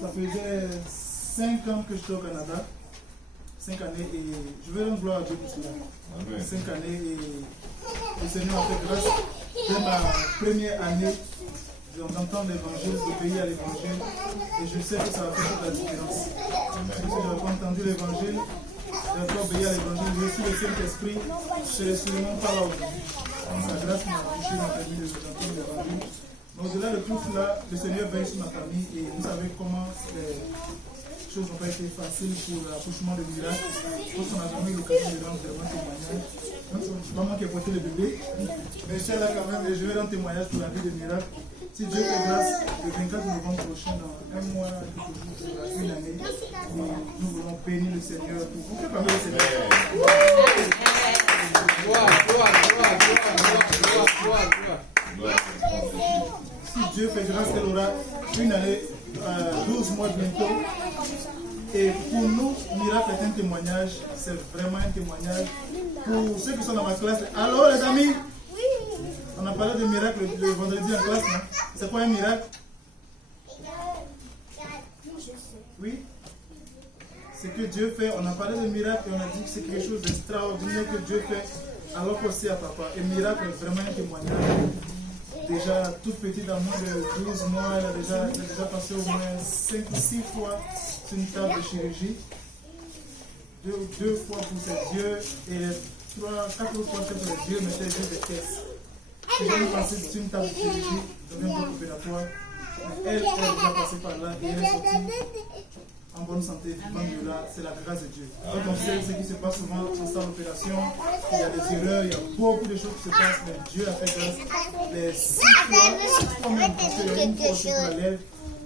Ça faisait 5 ans que j'étais au Canada. 5 années et je veux rendre gloire à Dieu pour cela. 5 années et le Seigneur a fait grâce. Dès ma première année, j'entends l'évangile, d'obéir à l'évangile et je sais que ça va faire toute la différence. Si je n'avais pas entendu l'évangile, je n'avais pas obéi à l'évangile, je suis le Saint-Esprit, je ne serais sûrement pas là aujourd'hui. Sa grâce m'a touché dans la vie de j'entends l'évangile. Mais au-delà de tout cela, le Seigneur veille sur ma famille et vous savez comment les choses n'ont pas été faciles pour l'accouchement de Miracle. Je pense qu'on a jamais eu l'occasion de rendre vraiment témoignage. C'est pas moi qui ai porté le bébé, mais je suis là quand même et je vais rendre témoignage pour la vie de Miracle. Si Dieu fait grâce, le 24 novembre prochain, dans un mois, une année, nous voulons bénir le Seigneur pour vous. Que le Seigneur. Si Dieu fait grâce, elle aura une année, 12 mois bientôt. Et pour nous, Miracle est un témoignage, c'est vraiment un témoignage. Pour ceux qui sont dans ma classe, alors les amis, on a parlé de miracle le vendredi en classe, non? C'est quoi un miracle? Oui? C'est que Dieu fait, on a parlé de miracle et on a dit que c'est quelque chose d'extraordinaire que Dieu fait alors qu'on sait à papa. Et miracle est vraiment un témoignage. Déjà toute petite, à moins de 12 mois, elle a déjà passé au moins 5 ou 6 fois sur une table de chirurgie. Deux fois pour ses yeux et 4 fois que pour les yeux mettaient juste des caisses. J'ai jamais passé sur une table de chirurgie, dans un bloc opératoire. Elle est déjà passée par là et elle est sortie en bonne santé, vivant de là. C'est la grâce de Dieu. Donc on sait ce qui se passe souvent en salle d'opération. Il y a des erreurs, il y a beaucoup de choses qui se passent, mais Dieu a fait grâce. Les 6 fois même, parce qu'il y a une fois sur la lèvre.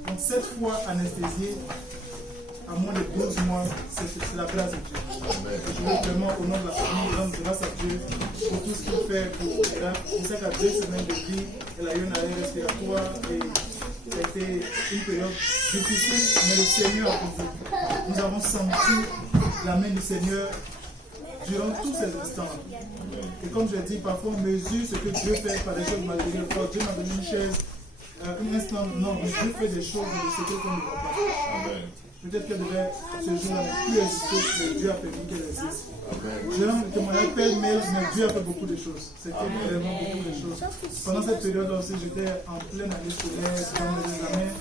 Donc 7 fois anesthésiée. À moins de 12 mois, c'est la grâce de Dieu. Je veux vraiment, au nom de la famille, rendre grâce à Dieu pour tout ce qu'il fait pour Miracle. On sait qu'à 2 semaines de vie, elle a eu une arrêt respiratoire et ça a été une période difficile, mais le Seigneur a pourvu. Nous avons senti la main du Seigneur durant tous ces instants. Et comme je dis, parfois on mesure ce que Dieu fait par des choses malgré. Dieu m'a donné une chaise, un instant, non, mais Dieu fait des choses de ce qu'on ne voit pas. Peut-être qu'elle devait ce jour-là ne plus exister, mais Dieu a permis qu'elle existe. Je rends le témoignage pêle-mêle, mais Dieu a fait beaucoup de choses. C'était vraiment beaucoup de choses. Pendant cette période-là aussi, j'étais en pleine année scolaire, dans mes examens,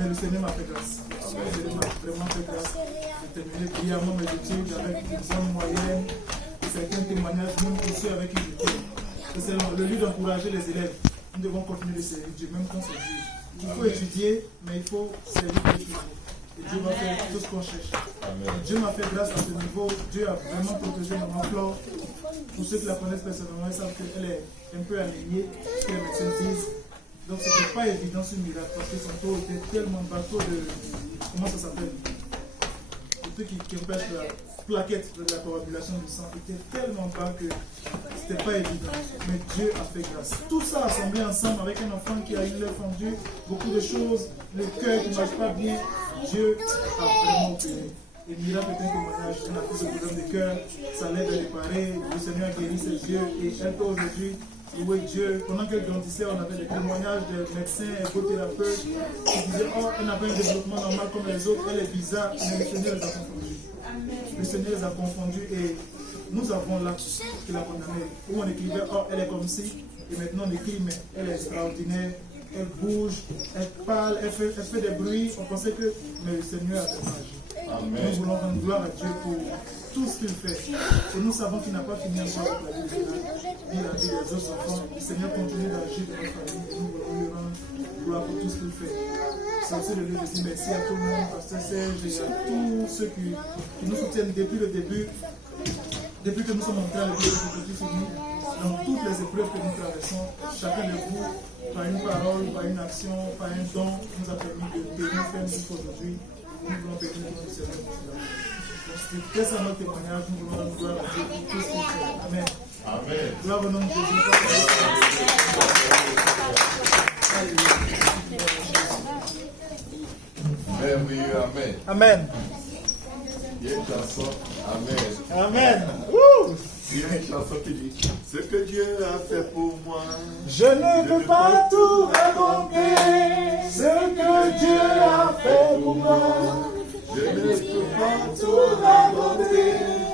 mais le Seigneur m'a fait grâce. Le Seigneur m'a vraiment fait grâce. J'ai terminé brillamment mes études avec une bonne moyenne, et certains témoignages, même aussi avec une étude. C'est le lieu d'encourager les élèves. Nous devons continuer de servir Dieu, même quand c'est dur. Il faut étudier, mais il faut servir Dieu. Et Dieu va faire tout ce qu'on cherche. Amen. Dieu m'a fait grâce à ce niveau. Dieu a vraiment protégé Maman Flore. Pour ceux qui la connaissent personnellement, ils savent qu'elle est un peu anémiée, ce que les médecins disent. Donc ce n'était pas évident ce miracle parce que son taux était tellement bas, taux de... Comment ça s'appelle? Le truc qui empêche la plaquette de la coagulation du sang était tellement bas que c'était pas évident. Mais Dieu a fait grâce. Tout ça assemblé ensemble avec un enfant qui a eu l'œuf fendu, beaucoup de choses, le cœur qui ne marche pas bien, Dieu a vraiment opéré. Et miracle est un témoignage, elle a plus de problème de cœur, ça l'aide à réparer, le Seigneur a guéri ses yeux et elle peut aujourd'hui louer Dieu. Pendant qu'elle grandissait, on avait des témoignages de médecins, ergothérapeutes qui disaient oh, elle n'a pas un développement normal comme les autres, elle est bizarre, mais le Seigneur les a confondus. Le Seigneur les a confondus et nous avons là qui l'a condamné. Où on écrivait oh, elle est comme ci, et maintenant on écrit mais elle est extraordinaire. Elle bouge, elle parle, elle fait des bruits. On pensait que mais le Seigneur a fait magie. Nous voulons rendre gloire à Dieu pour tout ce qu'il fait. Et nous savons qu'il n'a pas fini encore avec la vie de la vie des autres enfants. Le Seigneur continue d'agir dans notre famille et nous voulons lui rendre gloire pour tout ce qu'il fait. C'est aussi le lieu de dire merci à tout le monde, Pasteur Serge et à tous ceux qui nous soutiennent depuis le début. Depuis que nous sommes entrés à l'église de Petit Fini, dans toutes les épreuves que nous traversons, chacun de vous, par une parole, par une action, par un don, nous a permis de tenir ferme jusqu'aujourd'hui. Nous voulons bénir le nom du Seigneur pour cela. Donc, c'est ça notre témoignage, nous voulons rendre gloire à Dieu pour tout ce qu'il fait. Amen. Amen. Gloire au nom de Jésus. Merveilleux, amen. Amen. Il y a une chanson, amen. Amen. Woo! Il y a une chanson qui dit ce que Dieu a fait pour moi. Je ne peux pas tout raconter. Ce que Dieu a fait pour moi. Je ne peux pas tout raconter.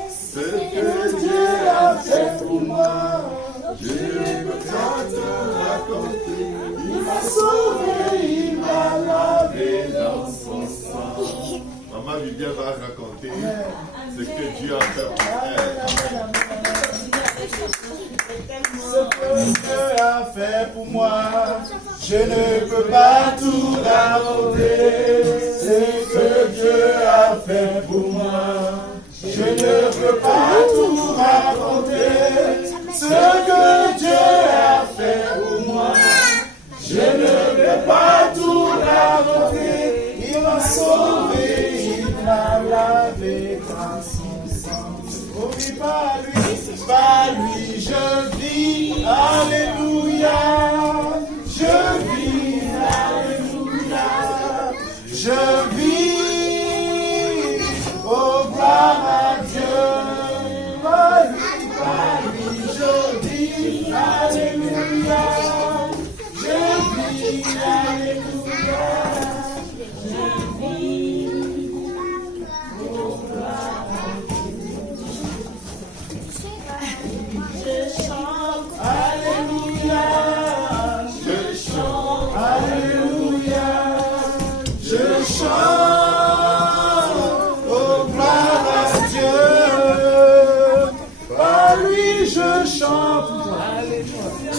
Ce que Dieu a fait pour moi. Je ne peux pas tout raconter. Il m'a sauvé, il m'a lavé dans son sang. Maman Viviane va raconter ce que Dieu a fait pour elle. Ce que Dieu a fait pour moi, je ne peux pas tout raconter. Ce que Dieu a fait pour moi, je ne peux pas tout raconter. Ce que Dieu a fait pour moi, je ne peux pas tout raconter. Il m'a sauvé, il m'a lavé dans son sang. Oh oui, par lui je vis, alléluia. Je vis, alléluia. Je vis, oh gloire à Dieu. Par lui je vis, alléluia. Je vis, alléluia. Je vis, oh gloire à Dieu. Je chante, alléluia. Je chante, alléluia. Je chante, oh gloire à Dieu. Par lui je chante, alléluia.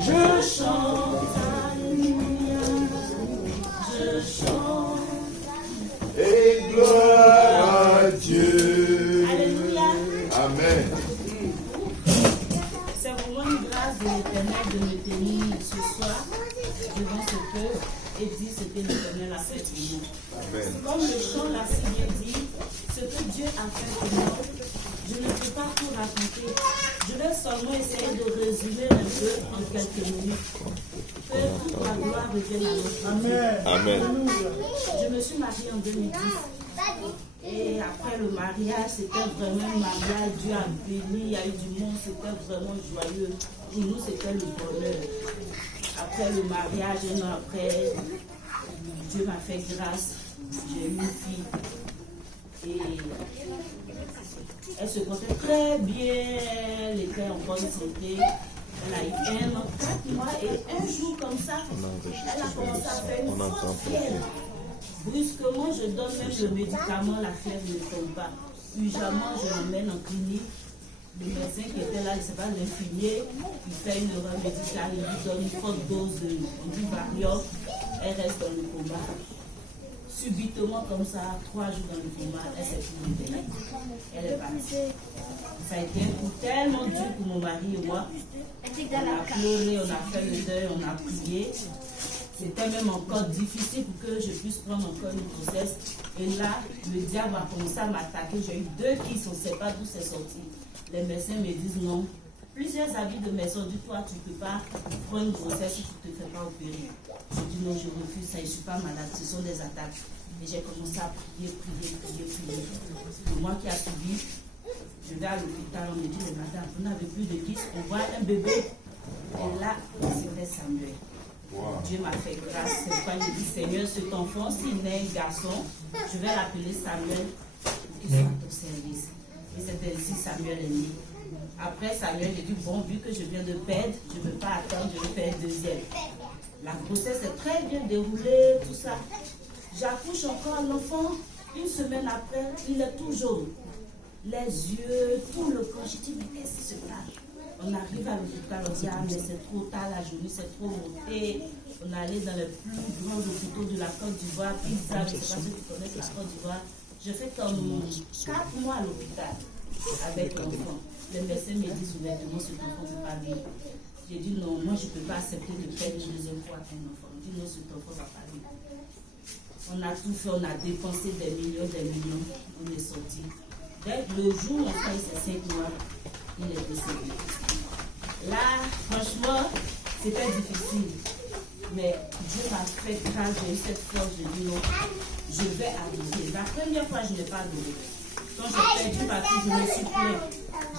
Je chante, alléluia. Je chante, et gloire à Dieu. Amen. C'est vraiment une grâce de l'Éternel de me tenir ce soir devant ce peuple et dire ce que l'Éternel a fait pour nous. Amen. Comme le chant l'a si bien dit, ce que Dieu a fait pour moi, je ne peux pas tout raconter. Je vais seulement essayer de résumer un peu en quelques minutes. Que toute la gloire revienne à notre Dieu. Amen. Je me suis mariée en 2010. Et après le mariage, c'était vraiment un mariage, Dieu a béni, il y a eu du monde, c'était vraiment joyeux. Pour nous, c'était le bonheur. Après le mariage, un an après, Dieu m'a fait grâce, j'ai eu une fille. Et elle se portait très bien, elle était en bonne santé. Elle a eu 1 an, 4 mois et un jour comme ça, elle a commencé à faire une forte fièvre. Brusquement, je donne même le médicament, la fièvre ne tombe pas. Urgemment, je l'emmène en clinique. Le médecin qui était là, je ne sais pas, l'infirmier, il fait une erreur médicale, il lui donne une forte dose de Valium, elle reste dans le coma. Subitement, comme ça, 3 jours dans le coma, elle s'est réveillée. Elle est partie. Ça a été un coup tellement dur pour mon mari et moi. On a pleuré, on a fait le deuil, on a prié. C'était même encore difficile pour que je puisse prendre encore une grossesse. Et là, le diable a commencé à m'attaquer. J'ai eu 2 fils, on ne sait pas d'où c'est sorti. Les médecins me disent non. Plusieurs avis de médecins disent toi, tu ne peux pas prendre une grossesse si tu ne te fais pas opérer. Je dis non, je refuse ça, je ne suis pas malade, ce sont des attaques. Et j'ai commencé à prier. Pour moi qui a subi, je vais à l'hôpital, on me dit, madame, vous n'avez plus de fils, on voit un bébé. Et là, c'était Samuel. Wow. Dieu m'a fait grâce. C'est pourquoi je dis, Seigneur, cet enfant, s'il est un garçon, je vais l'appeler Samuel pour qu'il soit à ton service. Et c'est ainsi Samuel est né. Après Samuel, j'ai dit, bon, vu que je viens de perdre, je ne veux pas attendre, je vais faire un deuxième. La grossesse est très bien déroulée, tout ça. J'accouche encore l'enfant, 1 semaine après, il est tout jaune. Les yeux, tout le corps. Je dis, mais qu'est-ce qui se passe? On arrive à l'hôpital, on dit, ah, mais c'est trop tard, la journée, c'est trop monté. On est allé dans les plus grands hôpitaux de la Côte d'Ivoire, Pisa, je ne sais pas si tu connais la Côte d'Ivoire. Je fais comme 4 mois à l'hôpital avec l'enfant. Les médecins me disent ouvertement, cet enfant ne peut pas vivre. J'ai dit, non, moi, je ne peux pas accepter de perdre une deuxième fois un enfant. On dit, non, cet enfant ne va pas vivre. On a tout fait, on a dépensé des millions, on est sorti. Dès le jour où l'enfant est 5 mois, il est décédé. Là, franchement, c'était difficile. Mais Dieu m'a fait grâce, j'ai eu cette force, je dis non, je vais adorer. La première fois, je n'ai pas adoré. Quand j'ai perdu ma fille, je me suis plaint.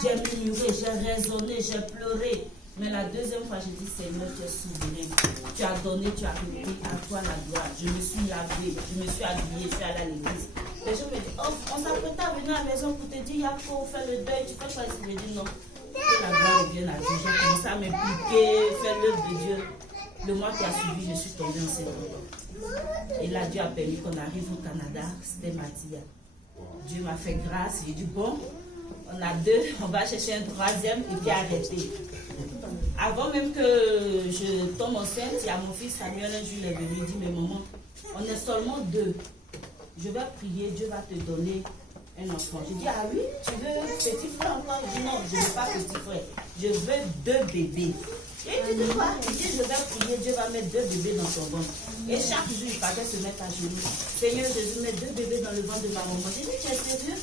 J'ai murmuré, j'ai raisonné, j'ai pleuré. Mais la deuxième fois, j'ai dit, Seigneur, tu es souverain. Tu as donné, tu as repris, à toi la gloire. Je me suis lavé, je me suis habillée, je suis allée à l'église. Les gens me disent, oh, on s'apprête à venir à la maison pour te dire, Yako, fais le deuil, tu fais quoi? Je me dis, non, que la gloire revienne à Dieu. J'ai commencé à m'impliquer, faire l'œuvre de Dieu. Le mois qui a suivi, je suis tombée enceinte. Et là, Dieu a permis qu'on arrive au Canada. C'était Mathia. Dieu m'a fait grâce. J'ai dit, bon, on a deux, on va chercher un troisième et puis arrêter. Avant même que je tombe enceinte, il y a mon fils Samuel, un jour il est venu, il dit, mais maman, on est seulement deux. Je vais prier, Dieu va te donner un enfant. Je dis, ah oui, tu veux petit frère encore? Je dis, non, je ne veux pas petit frère. Je veux deux bébés. Et tu dis quoi? Il dit, je vais prier, Dieu va mettre deux bébés dans ton ventre. Et chaque jour, il fallait se mettre à genoux. Seigneur Jésus, mets deux bébés dans le ventre de ma maman. J'ai dit, tu es sérieux?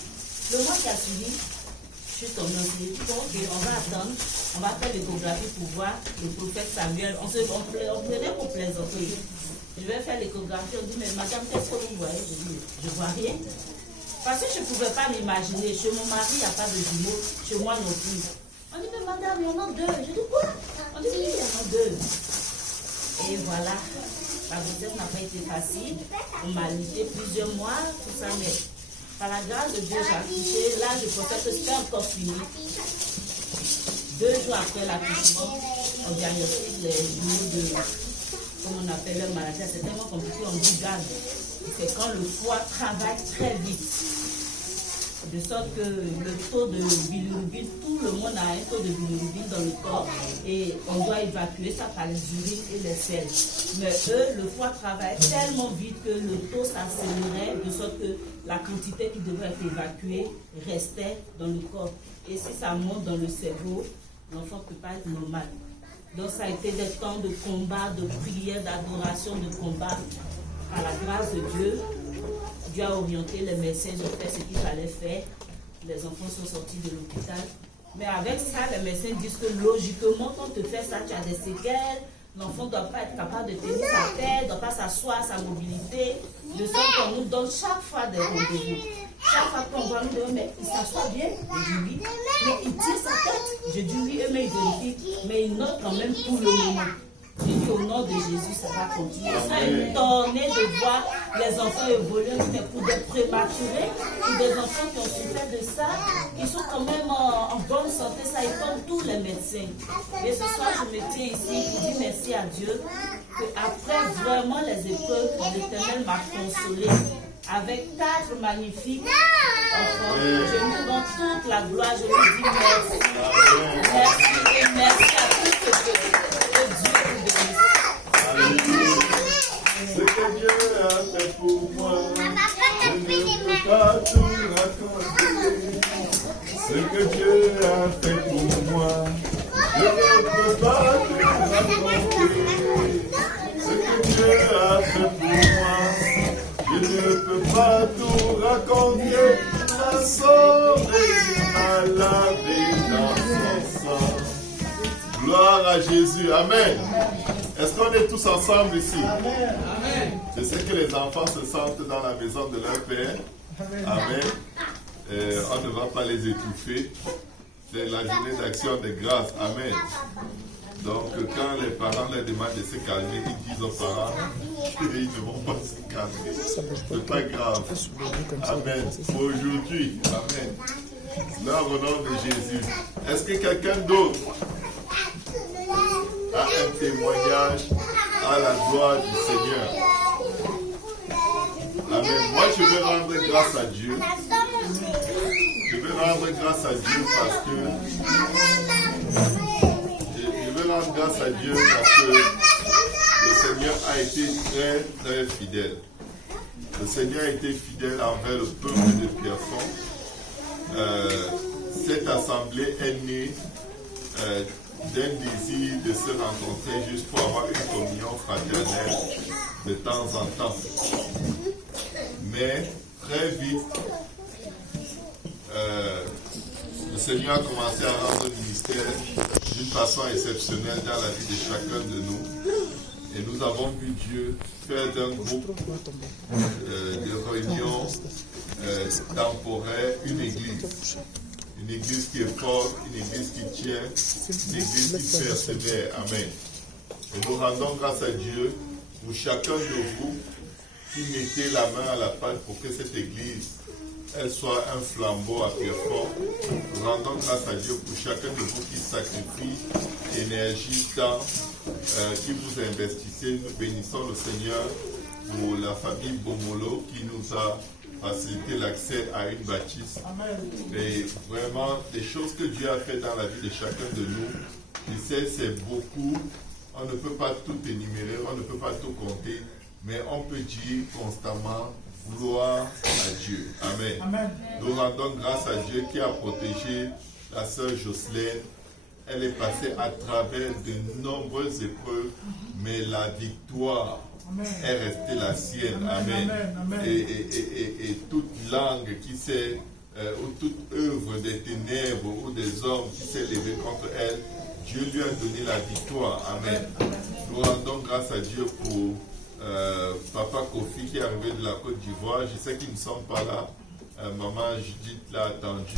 Le mois qui a suivi, je suis tombée enceinte. Ok, on va attendre, on va faire l'échographie pour voir le prophète Samuel. On prenait pour plaisanter. Je vais faire l'échographie, on dit, mais madame, qu'est-ce que vous voyez? Je dis, je vois rien. Parce que je ne pouvais pas m'imaginer. Chez mon mari, il n'y a pas de jumeaux, chez moi non plus. On dit, mais madame, il y en a deux. Je dis, quoi? On dit, oui, il y en a deux. Et voilà, la grossesse n'a pas été facile. On m'a alité plusieurs mois, tout ça, mais par la grâce de Dieu, j'ai accouché. Là, je pensais que c'était encore fini. 2 jours après l'accouchement, on diagnostique les jumeaux de, comme on appelle leur maladie. C'est tellement compliqué, on dit garde. C'est quand le foie travaille très vite. De sorte que le taux de bilirubine, tout le monde a un taux de bilirubine dans le corps et on doit évacuer ça par les urines et les selles. Mais eux, le foie travaille tellement vite que le taux s'accélérait de sorte que la quantité qui devait être évacuée restait dans le corps. Et si ça monte dans le cerveau, l'enfant ne peut pas être normal. Donc ça a été des temps de combat, de prière, d'adoration, de combat. À la grâce de Dieu, Dieu a orienté les médecins, ils ont fait ce qu'il fallait faire. Les enfants sont sortis de l'hôpital. Mais avec ça, les médecins disent que logiquement, quand on te fait ça, tu as des séquelles. L'enfant ne doit pas être capable de tenir sa tête, ne doit pas s'asseoir, sa mobilité. De sorte qu'on nous donne chaque fois des rendez-vous. Chaque fois qu'on voit nous, mais il s'assoit bien. Je dis oui. Mais il tire sa tête. Je dis oui, mais il vérifie. Mais il note quand même pour le moment. J'ai dit au nom de Jésus, ça va continuer. C'est étonné de voir les enfants évoluer, mais pour des prématurés, pour des enfants qui ont souffert de ça, qui sont quand même en bonne santé, ça étonne tous les médecins. Et ce soir, je me tiens ici pour dire merci à Dieu, qu'après vraiment les épreuves, l'Éternel m'a consolé avec 4 magnifiques enfants. Je lui rends toute la gloire, je lui dis merci. Merci et merci à tous ceux que Dieu ce que Dieu a fait pour moi, je ne peux pas tout raconter. Ce que Dieu a fait pour moi, je ne peux pas tout raconter. Ce que Dieu a fait pour moi, je ne peux pas tout raconter. Il m'a sauvé, il m'a lavé dans son sang. Gloire à Jésus, amen. Est-ce qu'on est tous ensemble ici? Amen. Je sais que les enfants se sentent dans la maison de leur Père. Amen. On ne va pas les étouffer. C'est la journée d'action de grâce. Amen. Donc, quand les parents leur demandent de se calmer, ils disent aux parents, ils ne vont pas se calmer. C'est pas grave. Amen. Aujourd'hui, amen. Là, au nom de Jésus. Est-ce que quelqu'un d'autre a un témoignage à la gloire du Seigneur? Amen. Moi, je vais rendre grâce à Dieu. Je vais rendre grâce à Dieu parce que je vais rendre grâce à Dieu parce que le Seigneur a été très, très fidèle. Le Seigneur a été fidèle envers le peuple de Pierrefonds. Cette assemblée est née d'un désir de se rencontrer juste pour avoir une communion fraternelle de temps en temps. Mais très vite, le Seigneur a commencé à rendre le ministère d'une façon exceptionnelle dans la vie de chacun de nous. Et nous avons vu Dieu faire d'un groupe de réunions temporaires une église. Une église qui est forte, une église qui tient, une église qui persévère. Amen. Et nous rendons grâce à Dieu pour chacun de vous qui mettez la main à la pâte pour que cette église elle soit un flambeau à Pierrefonds. Nous rendons grâce à Dieu pour chacun de vous qui sacrifie énergie, temps, qui vous investissez. Nous bénissons le Seigneur pour la famille Bomolo qui nous a facilité l'accès à une bâtisse. Et vraiment, les choses que Dieu a fait dans la vie de chacun de nous, je sais, c'est beaucoup. On ne peut pas tout énumérer, on ne peut pas tout compter, mais on peut dire constamment gloire à Dieu. Amen. Amen. Nous rendons grâce à Dieu qui a protégé la sœur Jocelyne. Elle est passée à travers de nombreuses épreuves, mais la victoire est restée la sienne. Amen. Amen. Et toute langue qui s'est, ou toute œuvre des ténèbres ou des hommes qui s'est levée contre elle, Dieu lui a donné la victoire. Amen. Nous rendons grâce à Dieu pour Papa Kofi qui est arrivé de la Côte d'Ivoire. Je sais qu'ils ne sont pas là. Maman Judith l'a attendu.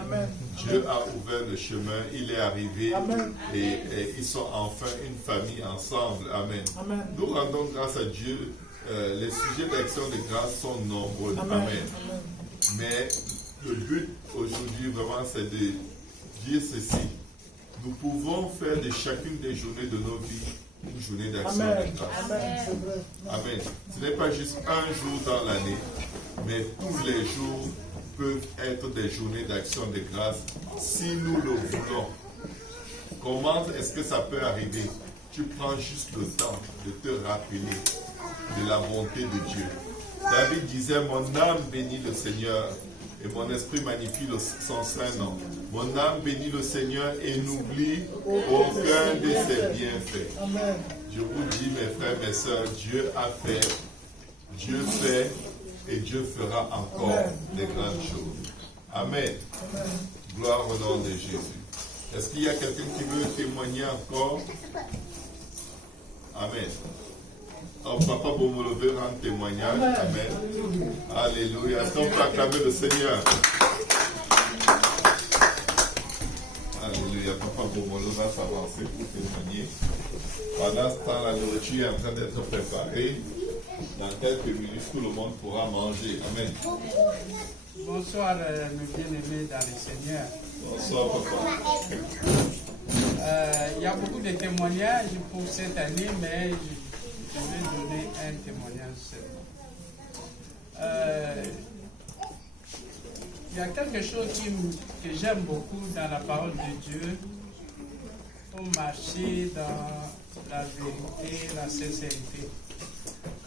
Amen. Dieu a ouvert le chemin, il est arrivé. Et ils sont enfin une famille ensemble. Amen. Amen. Nous rendons grâce à Dieu. Les sujets d'action de grâce sont nombreux. Amen. Mais le but aujourd'hui vraiment c'est de dire ceci. Nous pouvons faire de chacune des journées de nos vies une journée d'action de grâce. Amen. Ce n'est pas juste un jour dans l'année, mais tous les jours peuvent être des journées d'action de grâce si nous le voulons. Comment est-ce que ça peut arriver? Tu prends juste le temps de te rappeler de la bonté de Dieu. David disait, mon âme bénit le Seigneur et mon esprit magnifie son saint nom. Mon âme bénit le Seigneur et n'oublie aucun de ses bienfaits. Je vous dis, mes frères, mes sœurs, Dieu a fait, Dieu fait et Dieu fera encore des grandes choses. Amen. Gloire au nom de Jésus. Est-ce qu'il y a quelqu'un qui veut témoigner encore? Amen. Oh, Papa Bomolo veut rendre témoignage. Amen. Alléluia. Est-ce qu'on peut acclamer le Seigneur? Alléluia. Papa Bomolo va s'avancer pour témoigner. Pendant ce temps, la nourriture est en train d'être préparée. Dans quelques minutes, tout le monde pourra manger. Amen. Bonsoir, mes bien-aimés dans le Seigneur. Bonsoir, Papa. Il y a beaucoup de témoignages pour cette année, mais je vais donner un témoignage seulement. Il y a quelque chose que j'aime beaucoup dans la parole de Dieu pour marcher dans la vérité, la sincérité.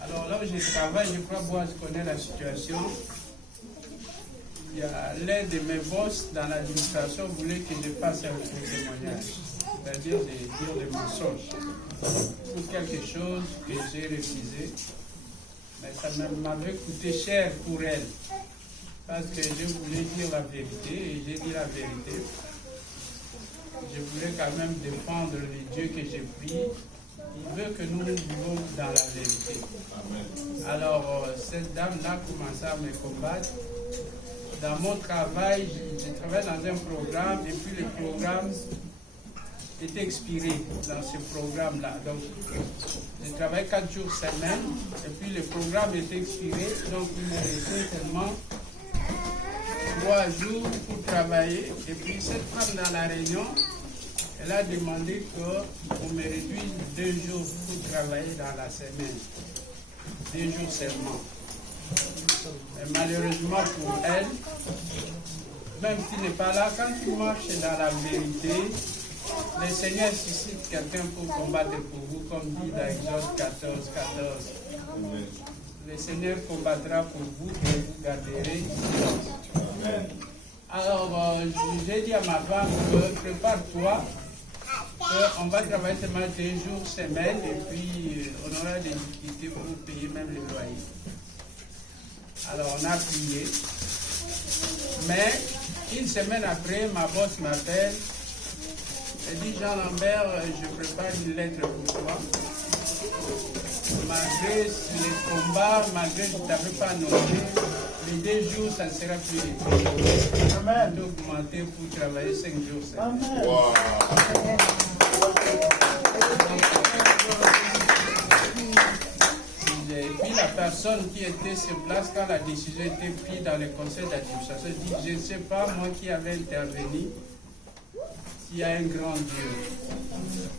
Alors là où je travaille, je crois que je connais la situation. Il y a l'un de mes boss dans l'administration voulait que je fasse un faux témoignage, c'est-à-dire de dire des mensonges pour quelque chose que j'ai refusé. Mais ça m'avait coûté cher pour elle, parce que je voulais dire la vérité et j'ai dit la vérité. Je voulais quand même défendre le Dieu que j'ai pris. Il veut que nous vivons dans la vérité. Amen. Alors, cette dame-là commençait à me combattre. Dans mon travail, je travaille dans un programme et puis le programme était expiré dans ce programme-là. Donc, je travaille 4 jours semaine et puis le programme était expiré. Donc, il me restait seulement 3 jours pour travailler. Et puis, cette femme dans la réunion, elle a demandé qu'on me réduise 2 jours pour travailler dans la semaine. 2 jours seulement. Mais malheureusement pour elle, même s'il n'est pas là, quand tu marches dans la vérité, le Seigneur suscite quelqu'un pour combattre pour vous, comme dit dans Exode 14. Le Seigneur combattra pour vous et vous garderez. Amen. Alors, j'ai dit à ma femme, prépare-toi. On va travailler seulement 2 jours semaine et puis on aura des difficultés pour payer même les loyers. Alors on a prié. Mais une semaine après, ma boss m'appelle. Elle dit, Jean Lambert, je prépare une lettre pour toi. malgré les combats, malgré que je ne t'avais pas noté, les 2 jours, ça ne sera plus les Amen. augmenter pour travailler 5 jours. Amen. Wow. Et puis la personne qui était sur place quand la décision était prise dans le conseil d'administration dit, je ne sais pas moi qui avais intervenu, s'il y a un grand Dieu.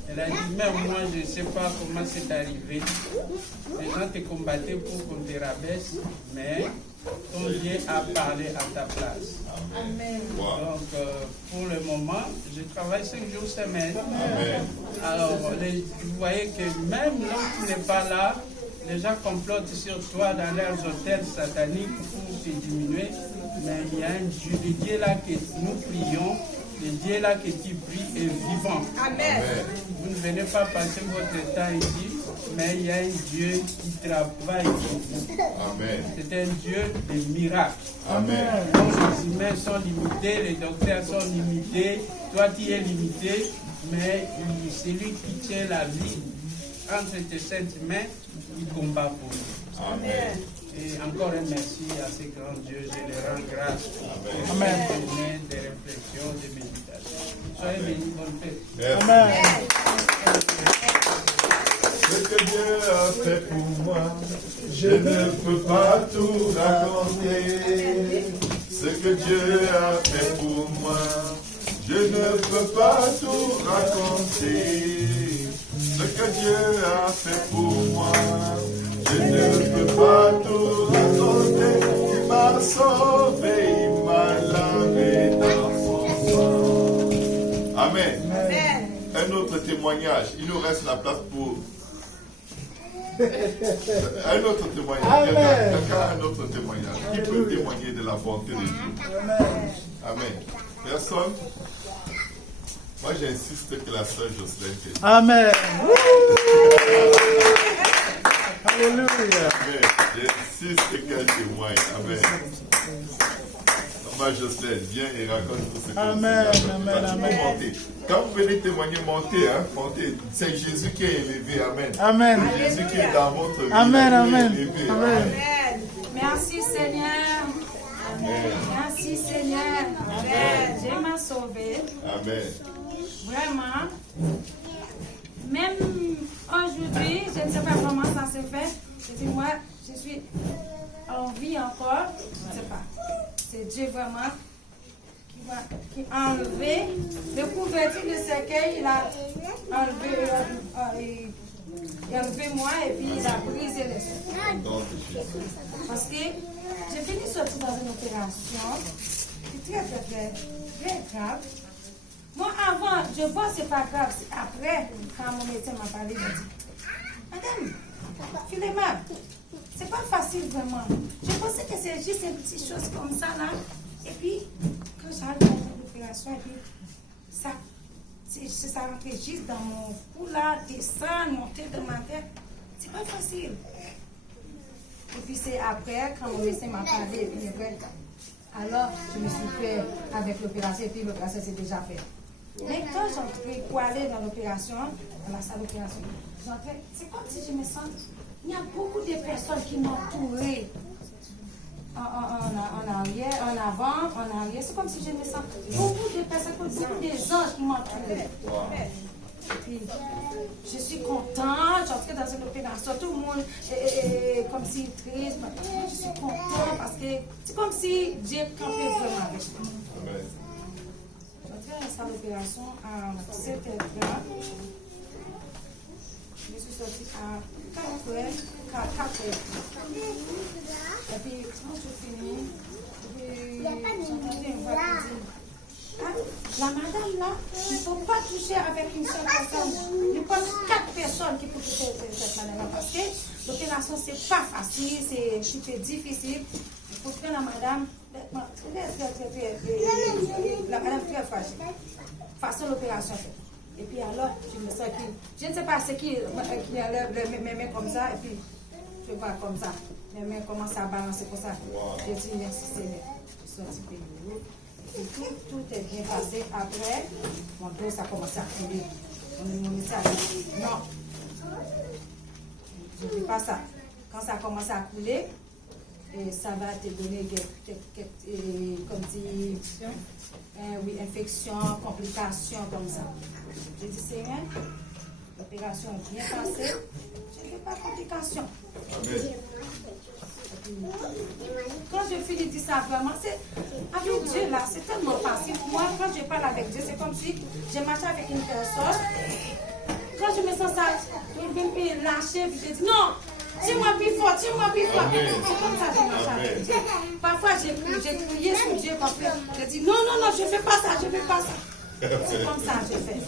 Elle a dit, même moi je ne sais pas comment c'est arrivé. Les gens te combattaient pour qu'on te rabaisse, mais ton Dieu a parlé à ta place. Amen. Wow. Donc pour le moment, je travaille 5 jours semaine. Amen. Alors vous voyez que même l'homme qui n'est pas là, les gens complotent sur toi dans leurs hôtels sataniques pour te diminuer. Mais il y a un Dieu, le Dieu là que nous prions, le Dieu là que tu pries est vivant. Amen. Vous ne venez pas passer votre temps ici, mais il y a un Dieu qui travaille pour vous. Amen. C'est un Dieu de miracles. Amen. Donc les humains sont limités, les docteurs sont limités, toi tu es limité, mais celui qui tient la vie entre tes saintes mains, il combat pour nous. Amen. Et encore un merci à ce grand Dieu, je le rends grâce pour Amen. donner des réflexions, des méditations. Soyez bénis, bonne fête. Merci. Amen. Ce que Dieu a fait pour moi, je ne peux pas tout raconter. Ce que Dieu a fait pour moi, je ne peux pas tout raconter. Ce que Dieu a fait pour moi, je ne peux pas tout raconter. Il m'a sauvé, il m'a lavé dans son sang. Amen. Amen. Un autre témoignage. Il nous reste la place pour un autre témoignage. Amen. Quelqu'un a un autre témoignage. Qui peut témoigner de la bonté de Dieu? Amen. Amen. Personne? Moi, j'insiste que la sœur Jocelyne témoigne. Amen. Alléluia. Amen. J'insiste qu'elle témoigne. Amen. Maman Jocelyne, viens et raconte-nous ce que Amen, tu as. amen, Tu peux amen. monter. Quand vous venez témoigner, montez. Hein, montez. C'est Jésus qui est élevé. Amen. Amen. C'est Jésus qui est dans votre vie. Amen, Il est amen. élevé. Amen. Amen. Merci Seigneur. Merci Seigneur. Amen. Dieu m'a sauvé. Amen. Vraiment. Même aujourd'hui, je ne sais pas comment ça se fait. Je dis, moi, je suis en vie encore. Je ne sais pas. C'est Dieu vraiment qui a enlevé le couverture de cercueil. Il a enlevé moi et puis il a brisé les cercueils. Parce que j'ai fini de sortir dans une opération qui est très grave. Moi, avant, je vois c'est pas grave. C'est après, quand mon médecin m'a parlé, il m'a dit, Madame, Philéma, c'est pas facile vraiment. Je pensais que c'est juste une petite chose comme ça là. Et puis, quand j'arrive dans l'opération, et puis, ça rentrait juste dans mon cou là, descendre, monter dans ma tête. C'est pas facile. Et puis c'est après, quand mon médecin m'a parlé, et puis après, alors je me suis fait avec l'opération, et puis l'opération s'est déjà faite. Mais quand j'entrais pour aller dans l'opération, dans la salle d'opération, j'entrais, c'est comme si je me sens, il y a beaucoup de personnes qui m'entouraient. En arrière, en avant, en arrière. C'est comme si je me sens beaucoup de personnes, beaucoup des anges qui m'entouraient. Et puis, je suis contente, j'entrais dans une opération, tout le monde est comme si triste. Je suis contente parce que c'est comme si Dieu campait vraiment avec moi. J'entrais dans la salle d'opération à 7h30. Je suis sortie à 4h. Et puis, quand je finis, j'entendais une voix qui dit, ah, la madame là, il ne faut pas toucher avec une seule personne. Il faut 4 personnes qui peuvent toucher cette madame-là. Parce que l'opération, c'est pas facile, c'est un peu difficile. Il faut que la madame, la madame très fragile, fasse l'opération. Et puis alors, je me sens que, je ne sais pas ce qui enlève mes mains comme ça, et puis je vois comme ça. Mes mains commencent à balancer pour ça. Je dis merci Seigneur. Je suis sortie de l'eau. Et tout est bien passé. Après, mon dos, ça a commencé à couler. Mon médecin a dit non. je ne fais pas ça. Quand ça commence à couler, et ça va te donner comme dit, oui, infection, complications comme ça. Je dis, Seigneur, l'opération est bien passée, je ne fais pas de complications. Quand je finis de dire ça, vraiment, c'est avec Dieu là, c'est tellement facile. Moi, quand je parle avec Dieu, c'est comme si je marchais avec une personne. Quand je me sens ça, il vient me lâcher, puis je dis non, tire-moi plus fort, tire-moi plus fort. C'est comme ça que je marche avec Dieu. Parfois, j'ai crié sur Dieu parce que je dis non, je ne fais pas ça, je ne fais pas ça. C'est comme ça que je fais.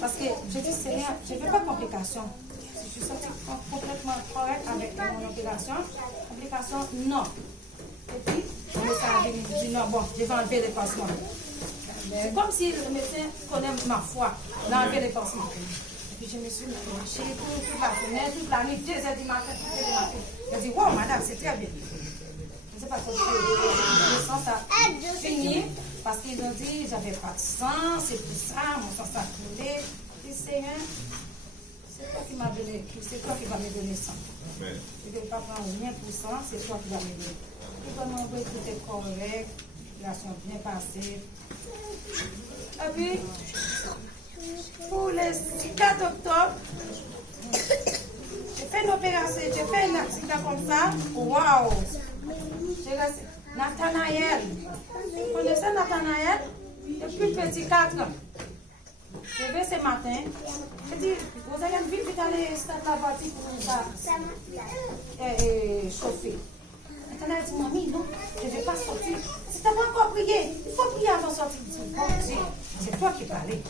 Parce que je dis, Seigneur, je ne veux pas de complications. Si je suis sortie complètement correcte avec mon opération, complications, non. Et puis, je dis non, bon, je vais enlever les pansements. C'est comme si le médecin connaît ma foi, il a enlevé les pansements. Et puis je me suis marchée toute la journée, toute la nuit, 2h du matin, 3h du matin. Je dis, wow, madame, c'est très bien. Je ne sais pas comment je sens ça fini, parce qu'ils ont dit, j'avais pas de sang, c'est tout ça, mon sang ça coulé. Je dis, Seigneur, c'est toi qui m'as donné, c'est toi qui vas me donner sang. Je ne vais pas prendre rien pour ça, c'est toi qui vas me donner. Tu vas m'envoyer tout est correct, l'opération bien passée. Et puis, pour le 4 octobre, j'ai fait une opération, j'ai fait un accident comme ça. Waouh! J'ai resté. Nathanaël. Vous connaissez Nathanaël? Depuis petit 4 ans. Je vais ce matin. Je dis, vous allez vite aller starter la voiture pour ça chauffer. Nathanaël dit, mamie, non, je ne vais pas sortir. Si tu n'as pas encore prié, il faut prier avant de sortir. Bon Dieu, c'est toi qui parlais.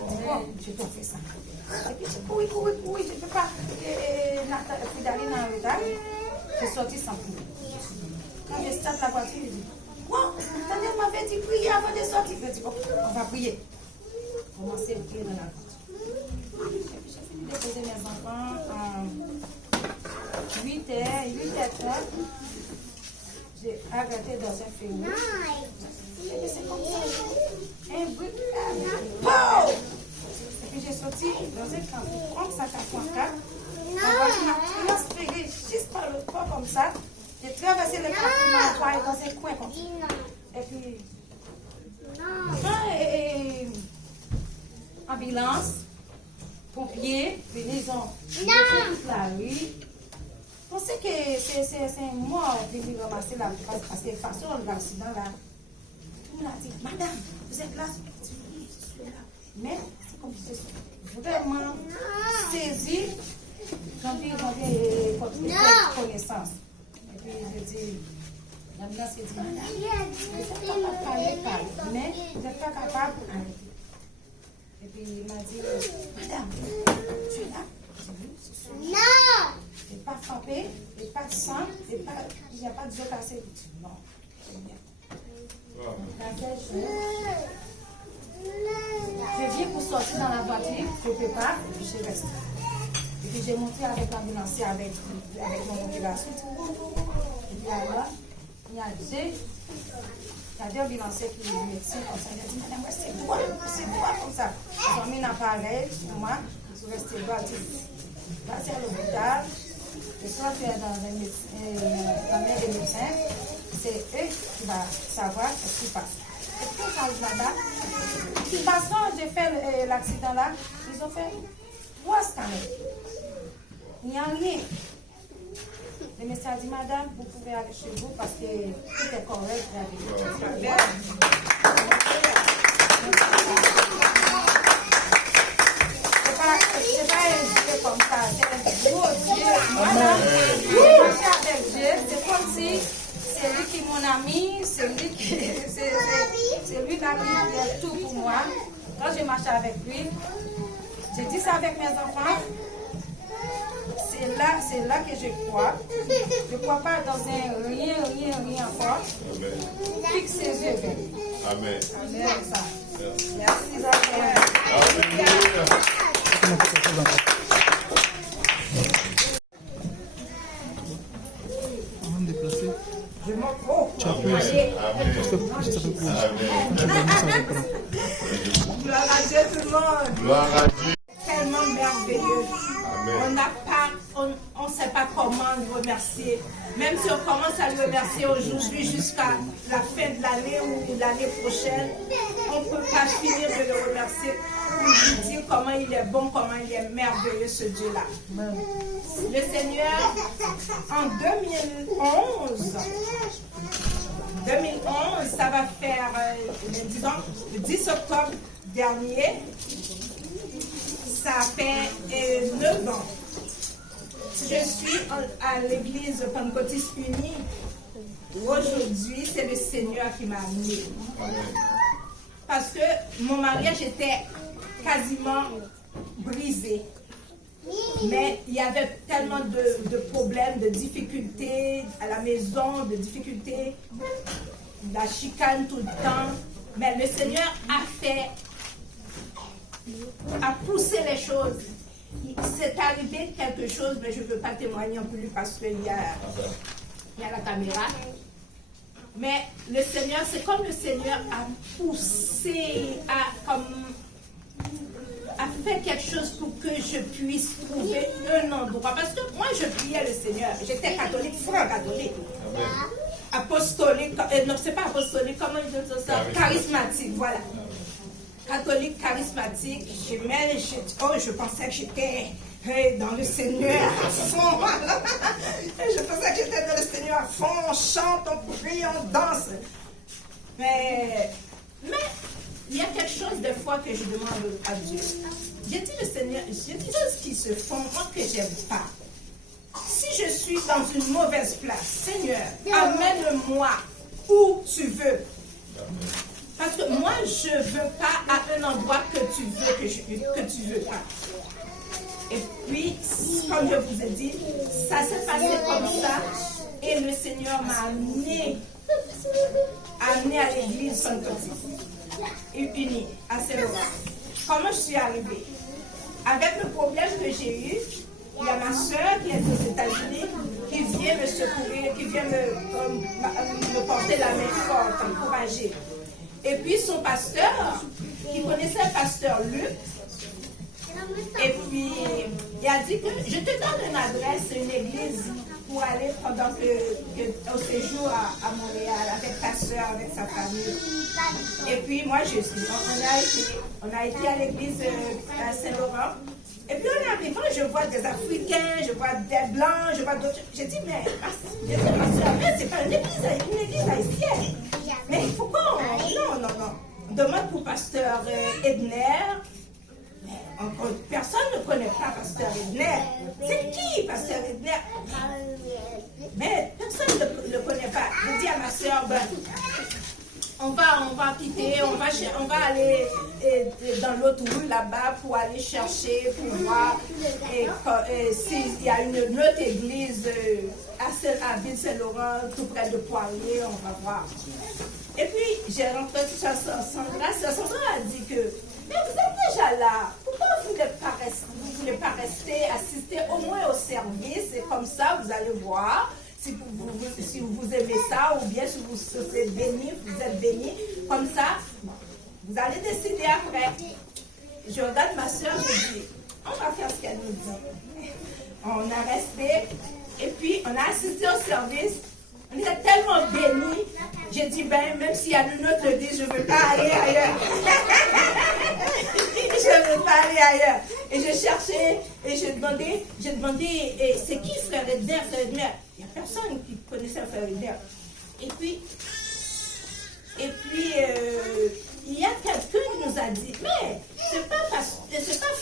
Bon, je dois faire ça. Et puis j'ai couru, je ne peux pas d'aller dans le retard. J'ai sorti sans prier. Quand je starte la voiture, je dis, bon, Nathanaël m'avait dit prier avant de sortir. Je dis, bon, on va prier. Commencer à prier dans la voiture. Et puis j'ai fini de poser mes enfants à 8h30. J'ai arrêté dans un film. Et puis c'est comme ça. Un bruit. Pow! Et puis j'ai sorti dans un camp. Comme ça, 4x4. La voiture m'a transféré juste par le corps comme ça. J'ai traversé le camp pour aller dans un coin comme ça. Et puis. Ambulance, pompiers, ils ont toute la rue. Je pensais que c'est un mort qui vient ramasser la parce que de toute façon, l'accident là. Tout le monde a dit, madame, vous êtes là? Je dis, oui, je suis là. Mais c'est comme si c'était vraiment saisi. J'en viens connaissance. Et puis je dis, l'ambulance dit, madame, vous n'êtes pas capable de parler, mais vous n'êtes pas capable d'arrêter. Et puis il m'a dit, madame, tu es là? Je dis, oui, je suis là. Non! Je n'ai pas frappé, il n'y a pas de sang, il n'y a pas de os cassés. Je dis, non, c'est bien. Je viens pour sortir dans la voiture, je ne peux pas, et puis je reste. Et puis j'ai monté avec l'ambulancier, avec mon opération. Et puis alors, il y a deux ambulanciers qui sont médecins comme ça. Il a dit, madame, restez droit comme ça. Ils ont mis un appareil sur moi, ils sont restés droit. Passez à l'hôpital, je suis entrée dans la main des médecins, c'est eux qui vont savoir ce qui passe. Et puis quand j'arrive là-bas, de toute façon, j'ai fait l'accident là, ils ont fait 3 scanners. Il n'y a rien. Le médecin a dit, madame, vous pouvez aller chez vous parce que tout est correct. C'est pas un Dieu comme ça, c'est un gros Dieu. Madame, avec Dieu, c'est comme si c'est lui qui est mon ami, c'est lui qui est tout pour moi. Quand je marche avec lui, j'ai dit ça avec mes enfants. C'est là que je crois. Je ne crois pas dans un rien encore. Fixe ses yeux. Amen. Amen. Merci, Zachary. Avant de déplacer, Je m'en fous. tu appuies ici. Gloire à Dieu, tout le monde. Gloire à Dieu. Tellement merveilleux. Amen. On remercier. Même si on commence à le remercier aujourd'hui jusqu'à la fin de l'année ou l'année prochaine, on ne peut pas finir de le remercier pour lui dire comment il est bon, comment il est merveilleux ce Dieu-là. Le Seigneur, en 2011, ça va faire, disons, le 10 octobre dernier, ça fait 9 ans. Je suis à l'église Pentecôtiste Unie. Aujourd'hui, c'est le Seigneur qui m'a amenée. Parce que mon mariage était quasiment brisé. Mais il y avait tellement de problèmes, de difficultés à la maison, de difficultés, de la chicane tout le temps. Mais le Seigneur a poussé les choses. C'est arrivé quelque chose, mais je ne veux pas témoigner en plus parce qu'il y a la caméra. Mais le Seigneur, c'est comme le Seigneur a poussé, a fait quelque chose pour que je puisse trouver un endroit. Parce que moi, je priais le Seigneur. J'étais catholique, franc catholique. Apostolique, non, c'est pas apostolique, comment ils disent ça? Charismatique, voilà. Catholique charismatique, je pensais que j'étais dans le Seigneur à fond. Je pensais que j'étais dans le Seigneur à fond, on chante, on prie, on danse. Mais il y a quelque chose des fois que je demande à Dieu. J'ai dit le Seigneur, j'ai des choses qui se font, moi que j'aime pas. Si je suis dans une mauvaise place, Seigneur, amène-moi où tu veux. Parce que moi, je ne veux pas à un endroit que tu veux que tu veux pas. Et puis, comme je vous ai dit, ça s'est passé comme ça. Et le Seigneur m'a amené à l'église Pentecôtiste Unie, à Saint-Laurent. Comment je suis arrivée? Avec le problème que j'ai eu, il y a ma soeur qui est aux États-Unis qui vient me secourir, qui vient me porter la main forte, m'encourager. Et puis son pasteur, qui connaissait le pasteur Luc, et puis il a dit que je te donne une adresse, une église pour aller pendant au séjour à Montréal avec ta soeur, avec sa famille. Et puis moi on a été à l'église à Saint-Laurent. Et puis en arrivant, je vois des Africains, je vois des Blancs, je vois d'autres. J'ai dit, mais c'est pas une église haïtienne. Mais pourquoi non. On demande pour pasteur Edner. Personne ne connaît pas pasteur Edner. C'est qui pasteur Edner? Mais personne ne le connaît pas. Je dis à ma soeur, on va quitter, on va aller dans l'autre rue là-bas pour aller chercher, pour voir s'il y a une autre église à Ville-Saint-Laurent, tout près de Poirier, on va voir. Et puis, j'ai rencontré Sandra. Sandra a dit que, mais vous êtes déjà là, pourquoi vous ne voulez pas rester, assister au moins au service, et comme ça, vous allez voir. Si vous aimez ça, ou bien si vous êtes béni, comme ça, vous allez décider après. Je regarde ma soeur, je dis, on va faire ce qu'elle nous dit. On a resté, et puis on a assisté au service. On était tellement bénis. J'ai dit, même s'il y a une autre église, je ne veux pas aller ailleurs. Je ne veux pas aller ailleurs. Et je cherchais, et j'ai demandé, c'est qui frère Edner? Il n'y a personne qui connaissait frère Edner. Et puis, il y a quelqu'un qui nous a dit, mais c'est pas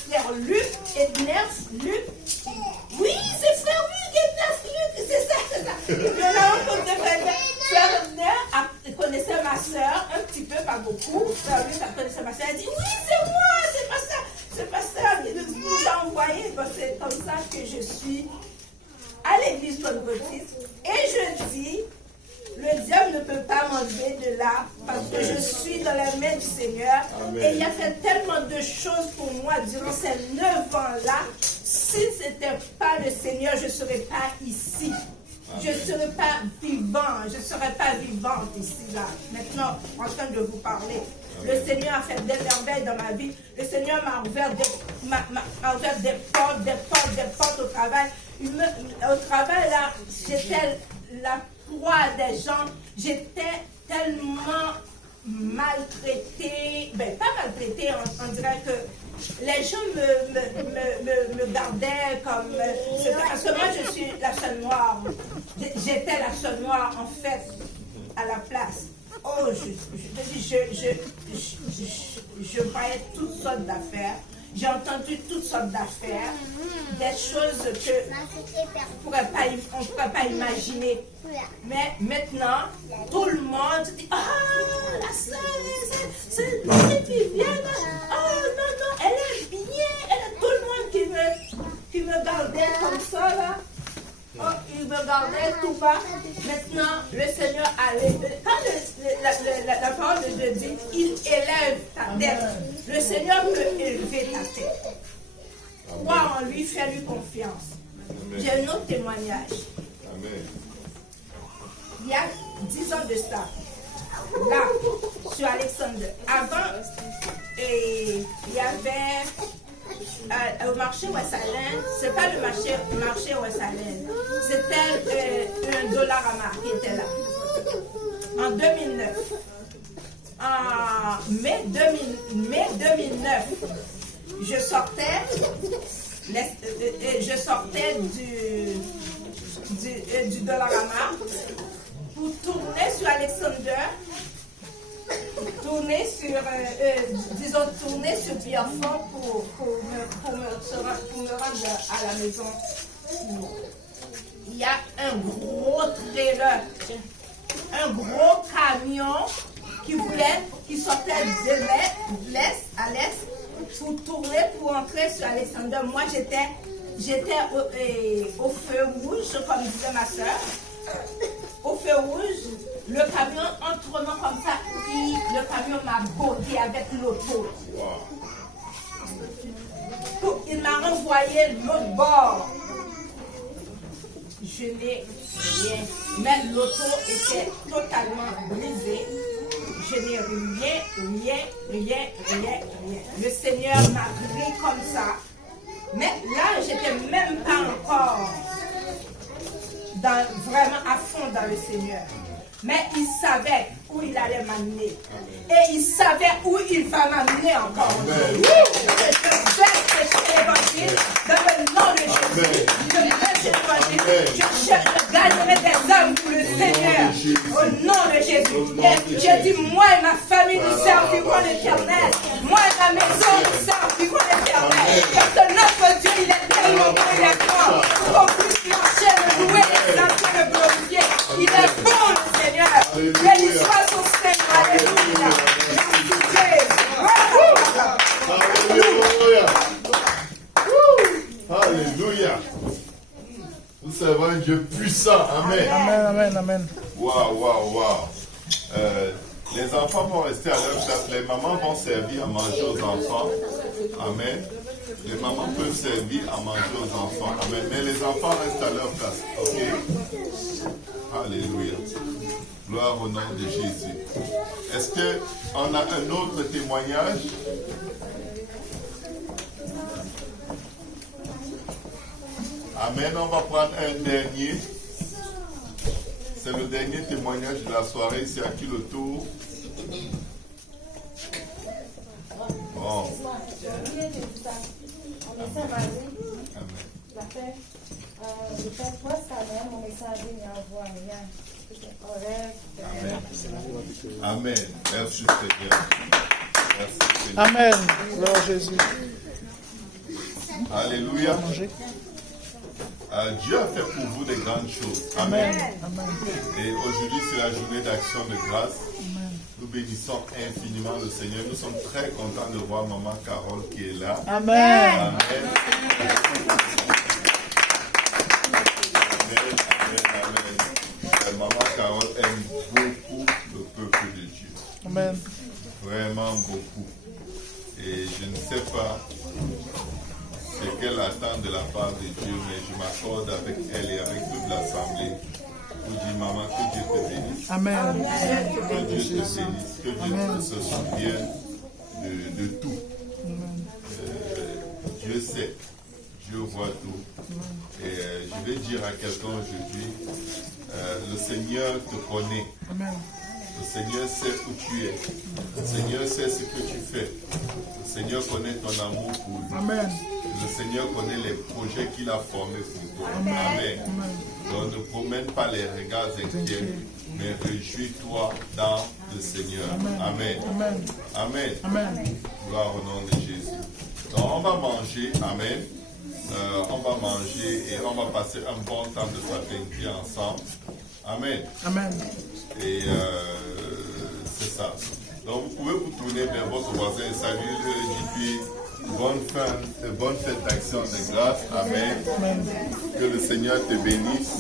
frère Luc, Edner, Luc. Oui, c'est frère Luc, Edner, Luc, c'est ça. Et puis on a rencontré frère Edner, connaissait ma soeur, un petit peu, pas beaucoup. Frère Luc connaissait ma soeur, elle dit, oui, c'est moi, c'est pas ça, il nous a envoyé. C'est comme ça que je suis à l'église Pentecôtiste. Et je dis, le diable ne peut pas m'enlever de là parce que je suis dans la main du Seigneur. Amen. Et il a fait tellement de choses pour moi durant ces 9 ans-là. Si ce n'était pas le Seigneur, je ne serais pas ici. Amen. Je ne serais pas vivant. Je ne serais pas vivante ici, là. Maintenant, en train de vous parler. Amen. Le Seigneur a fait des merveilles dans ma vie. Le Seigneur m'a ouvert des portes au travail. au travail, là, j'étais la proie des gens. J'étais tellement maltraitée. Ben, pas maltraitée, on dirait que les gens me gardaient comme... parce que moi, je suis la seule noire. J'étais la seule noire, en fait, à la place. Oh, je voyais toutes sortes d'affaires. J'ai entendu toutes sortes d'affaires, des choses qu'on ne pourrait pas imaginer. Mais maintenant, tout le monde dit, ah, la sœur, c'est une Vivienne. Oh non, non, elle est bien. Elle est tout le monde qui me gardait comme ça, là. Oh, il me gardait tout bas. Maintenant, le Seigneur quand la parole de Dieu dit, il élève ta tête. Le Seigneur peut élever ta tête. Crois en lui, fais-lui confiance. J'ai un autre témoignage. Amen. Il y a 10 ans de ça, là, sur Alexandre. Avant, il y avait au marché West Island, c'est pas le marché West Island, c'était un Dollarama qui était là. En 2009. En mai 2009, je sortais du Dollarama pour tourner sur Alexander, tourner sur Pierrefonds pour me rendre à la maison. Il y a un gros trailer, un gros camion qui sortait de l'est à l'est pour tourner, pour entrer sur Alexander. Moi, j'étais au feu rouge, comme disait ma soeur. Au feu rouge, le camion, en tournant comme ça, puis le camion m'a botté avec l'auto. Il m'a renvoyé l'autre bord. Je n'ai rien. Mais l'auto était totalement brisée. Je n'ai rien. Le Seigneur m'a pris comme ça. Mais là, j'étais même pas encore vraiment à fond dans le Seigneur. Mais il savait où il allait m'amener. Et il savait où il va m'amener encore. Je vais prêcher l'évangile dans le nom de Jésus. Je prêche l'évangile. Je gagnerai des âmes pour le Seigneur. Au nom de Jésus. Et je dis, moi et ma famille, nous servirons l'Éternel. Moi et ma maison, nous servirons l'Éternel. Parce que notre Dieu, il est tellement bon, il est grand. Qu'on puisse marcher, le louer, l'exalter, le glorifier. Il est bon, le Seigneur. Béni soit son Seigneur. Alléluia. Alléluia. Alléluia. Nous servons un Dieu puissant. Amen. Amen. Waouh. Les enfants vont rester à leur place. Les mamans vont servir à manger aux enfants. Amen. Les mamans peuvent servir à manger aux enfants. Amen. Mais les enfants restent à leur place. Ok? Alléluia. Gloire au nom de Jésus. Est-ce qu'on a un autre témoignage? Amen. On va prendre un dernier. C'est le dernier témoignage de la soirée. C'est à qui le tour? Bon. J'ai fait 3 semaines, mon message n'a envoyé rien. Amen. Merci Seigneur. Merci Seigneur. Amen. Gloire à Jésus. Alléluia. Dieu a fait pour vous des grandes choses. Amen. Et aujourd'hui, c'est la journée d'action de grâce. Nous bénissons infiniment le Seigneur. Nous sommes très contents de voir Maman Carole qui est là. Amen. Maman Carole aime beaucoup le peuple de Dieu. Amen. Vraiment beaucoup. Et je ne sais pas ce qu'elle attend de la part de Dieu, mais je m'accorde avec elle et avec toute l'assemblée pour dire, maman, que Dieu te bénisse. Amen. Que Dieu te bénisse. Que Dieu se souvienne de tout. Dieu sait. Dieu voit tout. Et je vais dire à quelqu'un aujourd'hui, le Seigneur te connaît. Amen. Le Seigneur sait où tu es. Le Seigneur sait ce que tu fais. Le Seigneur connaît ton amour pour lui. Amen. Le Seigneur connaît les projets qu'il a formés pour toi. Amen. Donc ne promène pas les regards inquiets, mais réjouis-toi dans le Seigneur. Amen. Amen. Amen. Amen. Gloire au nom de Jésus. Donc on va manger. Amen. On va manger et on va passer un bon temps de fraternité ensemble. Amen. Amen. Et c'est ça. Donc vous pouvez vous tourner vers votre voisin et saluer-le et puis bonne fête d'action de grâce. Amen. Que le Seigneur te bénisse.